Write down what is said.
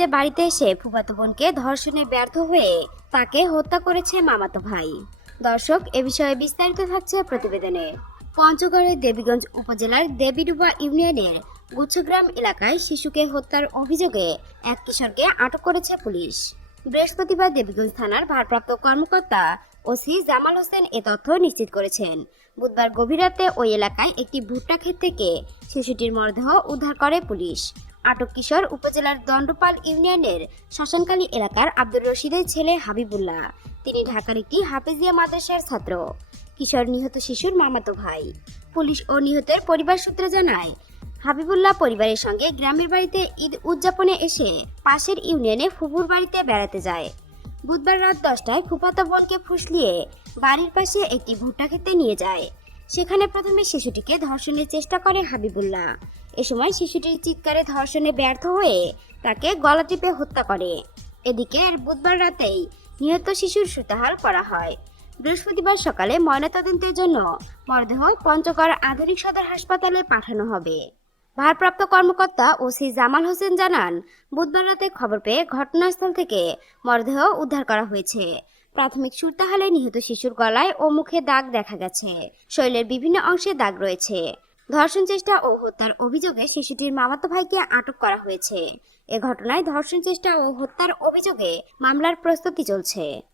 ছুটিতে বাড়িতে এসে ফুফাতো বোনকে ধর্ষণে ব্যর্থ হয়ে তাকে হত্যা করেছে মামাতো ভাই। দর্শক, এ বিষয়ে বিস্তারিত থাকছে প্রতিবেদনে। পঞ্চগড়ের দেবীগঞ্জ উপজেলার দেবীডুবা ইউনিয়নের গুচ্ছগ্রাম এলাকায় শিশুকে হত্যার অভিযোগে এক কিশোরকে আটক করেছে পুলিশ। বৃহস্পতিবার দেবীগঞ্জ থানার ভারপ্রাপ্ত কর্মকর্তা ওসি জামাল হোসেন এ তথ্য নিশ্চিত করেছেন। বুধবার গভীর রাতে ওই এলাকায় একটি ভুট্টা ক্ষেত থেকে শিশুটির মরদেহ উদ্ধার করে পুলিশ। আটক কিশোর উপজেলার দণ্ডপাল ইউনিয়নের শ্মশানকালী এলাকার আব্দুর রশিদের ছেলে হাবিবুল্লাহ। তিনি ঢাকার একটি হাফেজিয়া মাদ্রাসার ছাত্র। কিশোর নিহত শিশুর মামাতো ভাই। পুলিশ ও নিহতের পরিবার সূত্রে জানায়, হাবিবুল্লাহ পরিবারের সঙ্গে গ্রামের বাড়িতে ঈদ উদযাপনে এসে পাশের ইউনিয়নে ফুফুর বাড়িতে বেড়াতে যায়। বুধবার রাত 10টায় ফুফাতো বোনকে ফুসলিয়ে বাড়ির পাশে একটি ভুট্টা খেতে নিয়ে যায়। সেখানে প্রথমে শিশুটিকে ধর্ষণের চেষ্টা করে হাবিবুল্লাহ। এ সময় শিশুটির চিৎকারে ধর্ষণে ব্যর্থ হয়ে তাকে গলা টিপে হত্যা করে। এদিকে বুধবার রাতেই নিহত শিশুর সুতাহার করা হয়। বৃহস্পতিবার সকালে ময়নাতদন্তের জন্য মরদেহ পঞ্চগড় আধুনিক সদর হাসপাতালে পাঠানো হবে। ভারপ্রাপ্ত কর্মকর্তা ওসি জামাল হোসেন জানান, বুধবার রাতে খবর পেয়ে ঘটনাস্থল থেকে মরদেহ উদ্ধার করা হয়েছে। প্রাথমিক সুরতাহালে নিহত শিশুর গলায় ও মুখে দাগ দেখা গেছে। শরীরের বিভিন্ন অংশে দাগ রয়েছে। ধর্ষণ চেষ্টা ও হত্যার অভিযোগে শিশুটির মামাতো ভাইকে আটক করা হয়েছে। এ ঘটনায় ধর্ষণ চেষ্টা ও হত্যার অভিযোগে মামলার প্রস্তুতি চলছে।